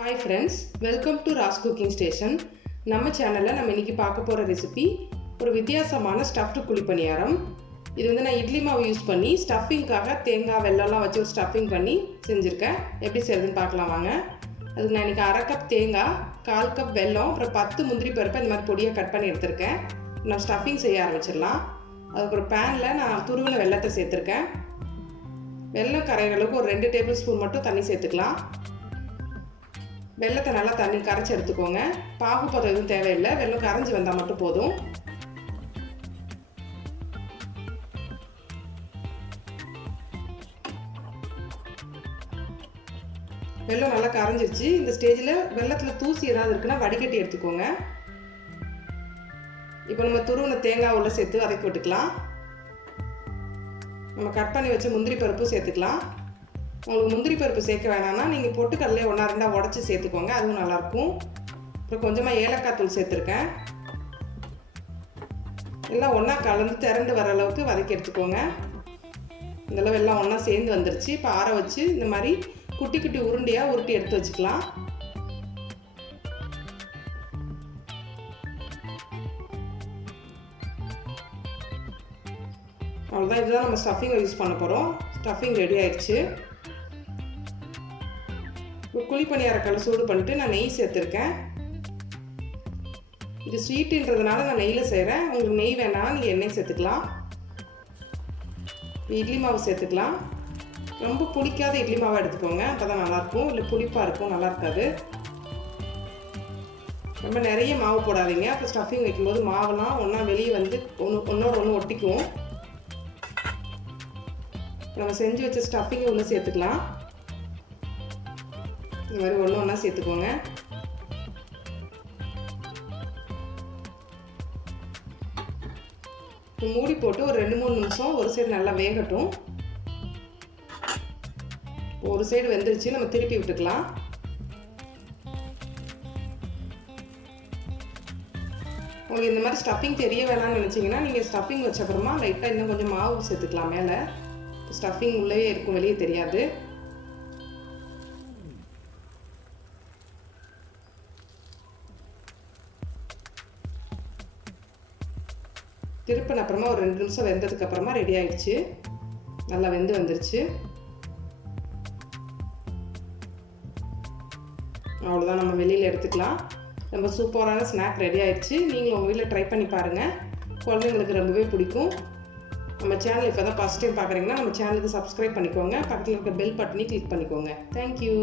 Hi friends, welcome to Ras Cooking Station. நம்ம சேனலில் நம்ம இன்றைக்கி பார்க்க போகிற ரெசிபி ஒரு வித்தியாசமான ஸ்டஃப்டு குழி பணியாரம். இது வந்து நான் இட்லி மாவு யூஸ் பண்ணி ஸ்டஃபிங்காக தேங்காய் வெள்ளம்லாம் வச்சு ஒரு ஸ்டஃபிங் பண்ணி செஞ்சுருக்கேன். எப்படி செய்யுதுன்னு பார்க்கலாம் வாங்க. அதுக்கு நான் இன்றைக்கி 1/2 கப் தேங்காய், 1/4 கப் வெல்லம், அப்புறம் 10 முந்திரி பருப்பை இந்த மாதிரி பொடியாக கட் பண்ணி எடுத்திருக்கேன். நான் ஸ்டஃபிங் செய்ய ஆரம்பிச்சிடலாம். அதுக்கு ஒரு பேனில் நான் துருவின வெல்லத்தை சேர்த்துருக்கேன். வெல்லம் கரையிற அளவுக்கு ஒரு 2 டேபிள் ஸ்பூன் மட்டும் தண்ணி சேர்த்துக்கலாம். வெல்லத்தை நல்லா தண்ணி கரைச்சி எடுத்துக்கோங்க. பாகுபதம் எதுவும் தேவையில்லை, வெல்லம் கரைஞ்சி வந்தால் மட்டும் போதும். வெல்லம் நல்லா கரைஞ்சிருச்சு. இந்த ஸ்டேஜில் வெல்லத்தில் தூசி ஏதாவது இருக்குன்னா வடிகட்டி எடுத்துக்கோங்க. இப்போ நம்ம துருவின தேங்காய் உள்ள சேர்த்து வதக்கி விட்டுக்கலாம். நம்ம கட் பண்ணி வச்ச முந்திரி பருப்பு சேர்த்துக்கலாம். உங்களுக்கு முந்திரி பருப்பு சேர்க்க வேணாம்னா நீங்கள் பொட்டுக்கடலையே 1-2 உடச்சி சேர்த்துக்கோங்க, அதுவும் நல்லாயிருக்கும். அப்புறம் கொஞ்சமாக ஏலக்காய் தூள் சேர்த்துருக்கேன். எல்லாம் ஒன்றா கலந்து திரண்டு வர அளவுக்கு வதக்கி எடுத்துக்கோங்க. இந்தளவு எல்லாம் ஒன்றா சேர்ந்து வந்துருச்சு. இப்போ ஆற வச்சு இந்த மாதிரி குட்டி குட்டி உருண்டையாக உருட்டி எடுத்து வச்சுக்கலாம். அவ்வளோதான், இதுதான் நம்ம ஸ்டஃபிங்கை யூஸ் பண்ண போகிறோம். ஸ்டஃபிங் ரெடி ஆயிடுச்சு. இப்போ குழி பணியாரக்கல் சூடு பண்ணிட்டு நான் நெய் சேர்த்துருக்கேன். இது ஸ்வீட்டுன்றதுனால நான் நெய்யில் செய்கிறேன். உங்களுக்கு நெய் வேணாம், நீங்கள் எண்ணெய் சேர்த்துக்கலாம். இட்லி மாவு சேர்த்துக்கலாம். ரொம்ப புளிக்காத இட்லி மாவை எடுத்துக்கோங்க, அப்போ தான் நல்லாயிருக்கும். இல்லை புளிப்பாக இருக்கும், நல்லா இருக்காது. ரொம்ப நிறைய மாவு போடாதீங்க, அப்போ ஸ்டஃபிங் வைக்கும்போது மாவெல்லாம் ஒன்றா வெளியே வந்து ஒன்றோட ஒன்று ஒட்டிக்குவோம். நம்ம செஞ்சு வச்ச ஸ்டஃபிங்கை உள்ளே சேர்த்துக்கலாம். இந்த மாதிரி ஒன்றா சேர்த்துக்கோங்க. மூடி போட்டு ஒரு 2-3 நிமிஷம் ஒரு சைடு நல்லா வேகட்டும். ஒரு சைடு வெந்துருச்சு, நம்ம திருப்பி விட்டுக்கலாம். உங்களுக்கு இந்த மாதிரி ஸ்டஃபிங் தெரிய வேணாம்னு நினச்சிங்கன்னா நீங்கள் ஸ்டஃபிங் வச்ச அப்புறமா லைட்டாக இன்னும் கொஞ்சம் மாவு சேர்த்துக்கலாம். மேலே ஸ்டஃபிங் உள்ளே இருக்கும், வெளியே தெரியாது. திருப்பின அப்புறமா ஒரு 2 நிமிஷம் வெந்ததுக்கு அப்புறமா ரெடி ஆயிடுச்சு. நல்லா வெந்து வந்துருச்சு. அவ்வளோதான், நம்ம வெளியில் எடுத்துக்கலாம். நம்ம சூப்பரான ஸ்நாக் ரெடி ஆயிடுச்சு. நீங்களும் உங்கள் வீட்டில் ட்ரை பண்ணி பாருங்கள், குழந்தைங்களுக்கு ரொம்பவே பிடிக்கும். நம்ம சேனல் இப்போ தான் ஃபஸ்ட் டைம் பார்க்குறீங்கன்னா நம்ம சேனலுக்கு சப்ஸ்கிரைப் பண்ணிக்கோங்க. பக்கத்தில் இருக்க பெல் பட்டனையும் கிளிக் பண்ணிக்கோங்க. தேங்க்யூ.